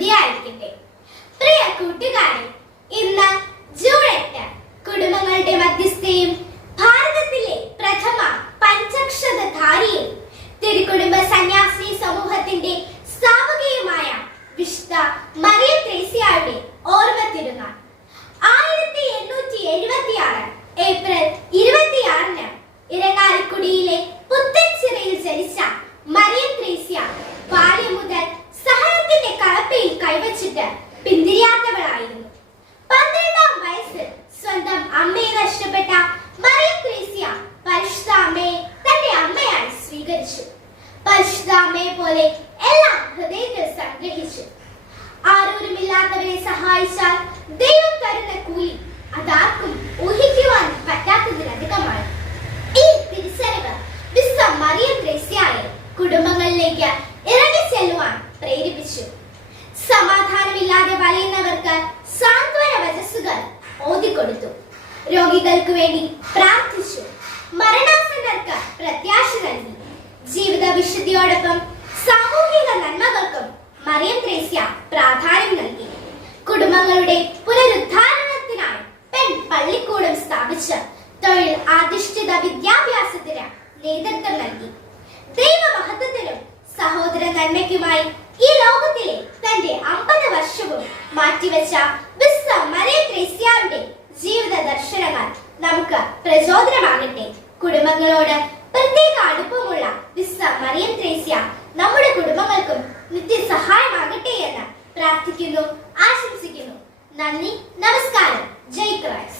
സ്തുതിയായിരിക്കട്ടെ. പ്രിയ കൂട്ടുകാരെ, ഇന്ന് ജൂൺ 8 കുടുംബങ്ങളുടെ മധ്യസ്ഥയും ഭാരതത്തിലെ പ്രഥമ പഞ്ചക്ഷതധാരിയും തിരുക്കുടുംബ സന്യാസി സമൂഹത്തിന്റെ സ്ഥാപകയുമായ വിശുദ്ധ മറിയം ത്രേസ്യയുടെ ഓർമ്മ തിരുനാൾ. 1876 ഏപ്രിൽ 26 ഇരങ്ങാലക്കുടിയിലെ പുത്തൻചിറയിൽ ജനിച്ച മറിയം ത്രേസ്യ ബാല്യം മുതൽ സഹനത്തിന്റെ കളപ്പയിൽ കൈവച്ചിട്ട് പിന്തിരിയാത്തവളായിരുന്നു. 12-ാം വയസ്സിൽ സ്വന്തം അമ്മയെ നഷ്ടപ്പെട്ട മറിയം ത്രേസ്യ പരിശുദ്ധ അമ്മയെ തന്റെ അമ്മയായി സ്വീകരിച്ചു. പരിശുദ്ധ അമ്മയെ പോലെ എല്ലാം ഹൃദയത്തിൽ സംഗ്രഹിച്ചു. ആരോരുമില്ലാത്തവരെ സഹായിച്ചാൽ ദൈവം തരുന്ന കൂലി അതാർക്കും ഊഹിക്കുവാൻ പറ്റാത്തതിലധികമാണ്. ഈ തിരിച്ചറിവ് വിശുദ്ധ മറിയം ത്രേസ്യയെ കുടുംബങ്ങളിലേക്ക് ഇറങ്ങി ചെല്ലുവാൻ പ്രേരിപ്പിച്ചു. സമാധാനമില്ലാതെ വലയുന്നവർക്ക് സാന്ത്വന വചസ്സുകൾ ഓതിക്കൊടുത്തു. രോഗികൾക്ക് വേണ്ടി പ്രാർത്ഥിച്ചു. മരണാസന്നർക്ക് പ്രത്യാശ നൽകി. ജീവിത വിശുദ്ധിയോടൊപ്പം സാമൂഹിക നന്മകൾക്കും മറിയം ത്രേസ്യ പ്രാധാന്യം നൽകി. കുടുംബങ്ങളുടെ പുനരുദ്ധാരണത്തിനായി പള്ളിക്കൂടം സ്ഥാപിച്ച് തൊഴിൽ അധിഷ്ഠിത വിദ്യാഭ്യാസത്തിന് നേതൃത്വം നൽകി. ദൈവമഹത്വത്തിനും സഹോദര നന്മയ്ക്കുമായി ഈ ലോകത്തിലെ തന്റെ 50 വർഷവും മാറ്റിവെച്ച വിശുദ്ധ മറിയം ത്രേസ്യയുടെ ജീവിത ദർശനങ്ങൾ നമുക്ക് പ്രചോദനമാകട്ടെ. കുടുംബങ്ങളോട് പ്രത്യേക അടുപ്പമുള്ള വിശുദ്ധ മറിയം ത്രേസ്യ നമ്മുടെ കുടുംബങ്ങൾക്കും നിത്യസഹായമാകട്ടെ എന്ന് പ്രാർത്ഥിക്കുന്നു, ആശംസിക്കുന്നു. നന്ദി, നമസ്കാരം. ജയ് ക്രൈസ്റ്റ്.